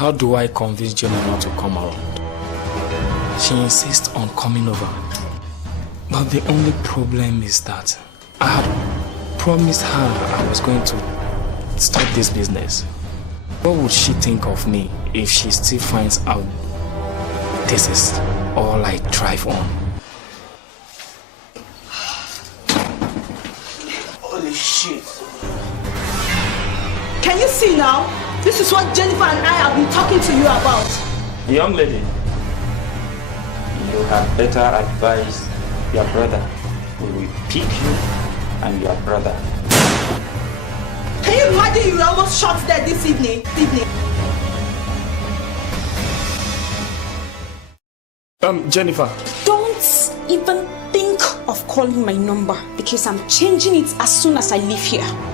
How do I convince Jenny not to come around? She insists on coming over. But the only problem is that I had promised her I was going to start this business. What would she think of me if she still finds out this is all I thrive on? Holy shit. Can you see now? This is what Jennifer and I have been talking to you about. Young lady, you had better advise your brother. We will pick you and your brother. Can you imagine you were almost shot dead this evening? Jennifer. Don't even think of calling my number because I'm changing it as soon as I leave here.